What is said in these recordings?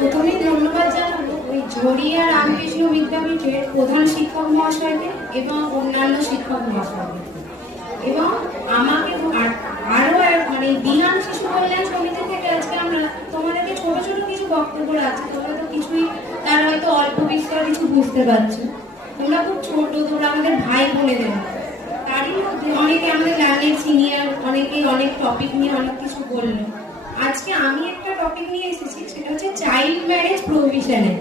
প্রথমেই ধন্যবাদ জানাব ওই ঝরিয়া রামকৃষ্ণ বিদ্যাপীঠের প্রধান শিক্ষক মহাশয়কে এবং অন্যান্য শিক্ষক মহাশয়কে। এবং আমাকে আর- আরও এক মানে বিহান শিশু কল্যাণ সমিতি থেকে আজকে আমরা তোমাদেরকে ছোট ছোট কিছু বক্তব্য আছে তোমরা তো কিছুই তার হয়তো অল্প বিস্তর কিছু বুঝতে পারছ। তোমরা খুব ছোট, তোমরা আমাদের ভাই বোনেদের মতো। তারই মধ্যে অনেকে আমাদের লাইনের সিনিয়র অনেকেই অনেক টপিক নিয়ে অনেক কিছু বলল। আজকে আমি একটা টপিক নিয়ে এসেছি, সেটা হচ্ছে চাইল্ড ম্যারেজ প্রভিশনের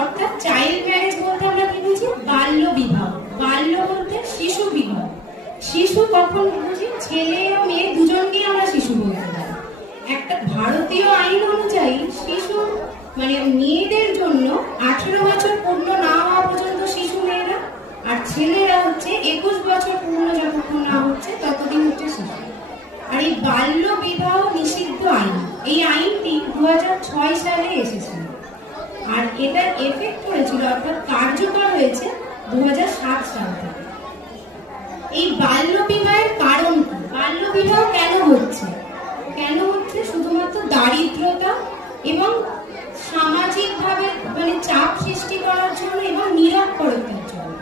অর্থাৎ চাইল্ড ম্যারেজ বলতে আমরা কি বুঝি? বাল্য বিবাহ। বাল্য বলতে শিশু বিবাহ। শিশু কখন বুঝি? ছেলে ও মেয়ে দুজনকেই আমরা শিশু বলতে পারি। একটা ভারতীয় আইন অনুযায়ী শিশু মানে মেয়েদের জন্য আঠেরো বছর পূর্ণ না হওয়া পর্যন্ত শিশু মেয়েরা আর ছেলেরা হচ্ছে একুশ বছর পূর্ণ যতক্ষণ না হচ্ছে ততদিন হচ্ছে শিশু আর এই বাল্য বিবাহ নিষিদ্ধ আইন এই আইনটি দু সালে এসেছিল। আর এটার এফেক্ট হয়েছিল অর্থাৎ কার্যকর হয়েছে দু সাল থেকে। এই বাল্য বিবাহের কারণ বাল্য বিবাহ কেন হচ্ছে? কেন হচ্ছে? শুধুমাত্র দারিদ্রতা এবং সামাজিকভাবে মানে চাপ সৃষ্টি করার জন্য এবং নিরক্ষরতার জন্য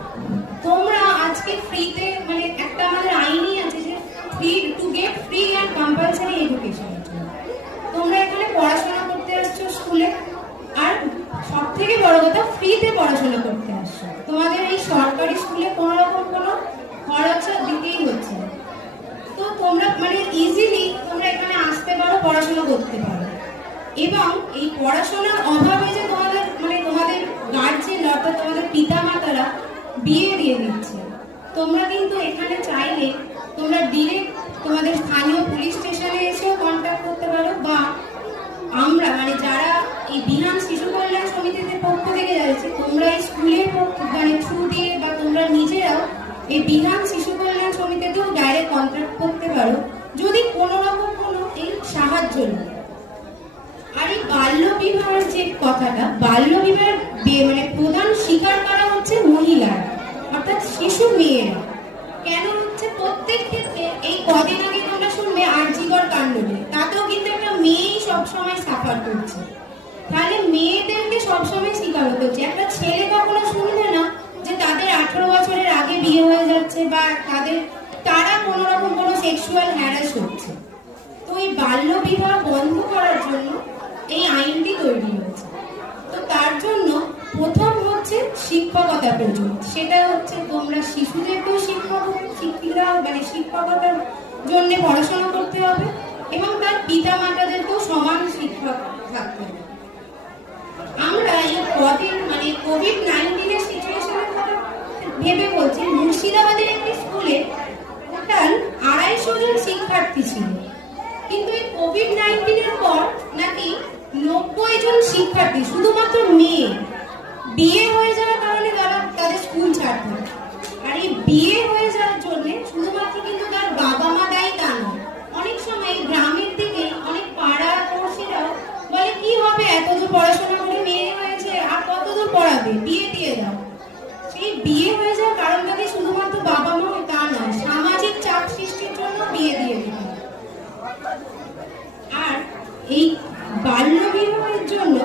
তোমরা আজকে ফ্রিতে মানে একটা আমাদের আইনই আছে যে free to get free and compulsory এডুকেশনের জন্য তোমরা এখানে পড়াশোনা করতে আসছো স্কুলে আর সব থেকে বড় কথা ফ্রিতে পড়াশোনা করতে আসছো তোমাদের এই সরকারি স্কুলে কোনো রকম কোনো খরচ দিতেই হচ্ছে। তো তোমরা মানে ইজিলি তোমরা এখানে আসতে পারো, পড়াশোনা করতে পারো। এবং এই পড়াশোনার অভাবে যে তোমাদের মানে তোমাদের গার্জেন অর্থাৎ তোমাদের পিতা মাতারা বিয়ে দিয়ে দিচ্ছে। তোমরা কিন্তু এখানে চাইলে তোমরা ডিরেক্ট তোমাদের স্থানীয় পুলিশ স্টেশনে এসেও কন্ট্যাক্ট করতে এই বিহান শিশু কল্যাণ সমিতিতেও ডাইরেক্ট কন্ট্যাক্ট করতে পারো, যদি কোনো রকম কোনো এই সাহায্য লাগে আর এই বাল্য বিবাহের যে কথাটা, বাল্য বিবাহের মানে প্রধান শিকার করা হচ্ছে মহিলারা, অর্থাৎ শিশু মেয়েরা। কেন হচ্ছে? প্রত্যেক ক্ষেত্রে এই কদিন আগে তোমরা শুনবে আর্জিকর কাণ্ড নিয়ে। তাতেও কিন্তু একটা মেয়েই সবসময় সাফার করছে। তাহলে মেয়েদেরকে সবসময় শিকার হতে হচ্ছে। একটা ছেলে কখনো শুনবে না যে তাদের আঠারো বছরের আগে বিয়ে হয়ে যাচ্ছে বা তাদের তারা কোনো রকম কোনো সেক্সুয়াল হ্যারাস হচ্ছে। তো এই বাল্য বিবাহ বন্ধ করার জন্য এই আইনটি তৈরি হয়েছে। তো তার জন্য প্রথম হচ্ছে শিক্ষকতা প্রয়োজন। সেটা হচ্ছে তোমরা শিশুদেরকেও শিক্ষক শিক্ষিকা মানে শিক্ষকতার জন্য পড়াশোনা করতে হবে এবং তার পিতা মাতাদেরকেও সমান শিক্ষক থাকতে হবে। আমরা এই কদিন মানে কোভিড নাইন্টিনের সিচুয়েশনের কথা ভেবে বলছি। মুর্শিদাবাদের একটি স্কুলে টোটাল আড়াইশো জন শিক্ষার্থী ছিল। কিন্তু এই কোভিড নাইন্টিনের পর নাকি নব্বই জন শিক্ষার্থী, শুধুমাত্র মেয়ে, বিয়ে হয়ে যাওয়ার কারণে তারা তাদের স্কুল ছাড়তে। আর এই বিয়ে হয়ে যাওয়ার জন্য শুধুমাত্র কিন্তু তার বাবা মা দায়ী তা নয় অনেক সময় এই গ্রামের দিকে অনেক পাড়া পড়শিরাও বলে কি হবে এতদূর পড়াশোনা করে মেয়ে হয়েছে আর কতদূর পড়াবে বিয়ে দিয়ে দাও সেই বিয়ে হয়ে যাওয়ার কারণটা কি শুধুমাত্র বাবা মা হয় তা নয় সামাজিক চাপ সৃষ্টির জন্য বিয়ে দিয়ে দিতে হয়। আর এই বাল্য বিবাহের জন্য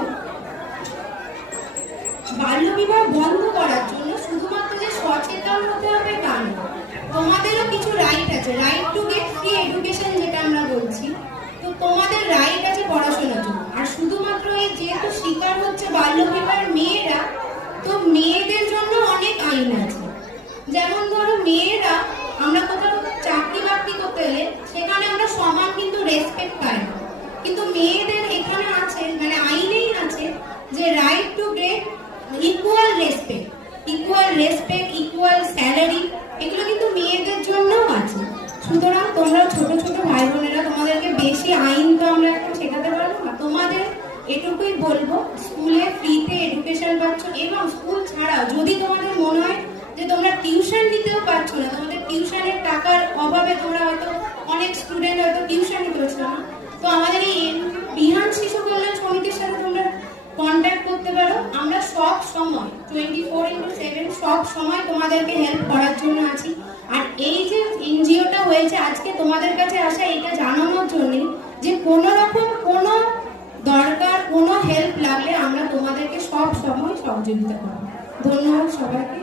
বাল্য বিবাহ বন্ধ করার জন্য শুধুমাত্র যে সচেতন হতে হবে তা নয়। তোমাদেরও কিছু রাইট আছে। Right to get free education যেটা আমরা বলছি, তো তোমাদের রাইট আছে পড়াশোনার জন্য। আর শুধুমাত্র এই যেহেতু শিকার হচ্ছে বাল্য বিবাহের মেয়েরা, তো মেয়েদের জন্য অনেক আইন আছে। যেমন ধরো মেয়েরা, আমরা কোথাও চাকরি বাকরি করতে গেলে, সেখানে আমরা সমান কিন্তু রেসপেক্ট পাই না। মেয়েদের এখানে আছে মানে আইনেই আছে, যে right to get equal respect equal respect equal salary এগুলো কিন্তু মেয়েদের জন্যও আছে। সুতরাং তোমরা ছোট ছোট ভাই বোনেরা তোমাদেরকে বেশি আইন তো আমরা এখন শেখাতে পারব না। তোমাদের এটুকুই বলব, স্কুলে ফ্রিতে এডুকেশন পাচ্ছ, এবং স্কুল ছাড়াও যদি তোমাদের মনে হয় যে তোমরা টিউশন নিতেও পারছ না, তোমাদের টিউশনের টাকার অভাবে তোমরা হয়তো অনেক স্টুডেন্ট হয়তো টিউশন নিতে পারছ না। তো আমাদের এই বিহান শিশু কল্যাণ সমিতির সাথে তোমরা কন্ট্যাক্ট করতে পারো আমরা সব সময় টোয়েন্টি ফোর ইন্টু সেভেন সব সময় তোমাদেরকে হেল্প করার জন্য আছি। আর এই যে এনজিওটা হয়েছে, আজকে তোমাদের কাছে আসা এটা জানানোর জন্য যে কোনো রকম কোনো দরকার, কোনো হেল্প লাগলে আমরা তোমাদেরকে সব সময় সহযোগিতা করব। ধন্যবাদ সবাইকে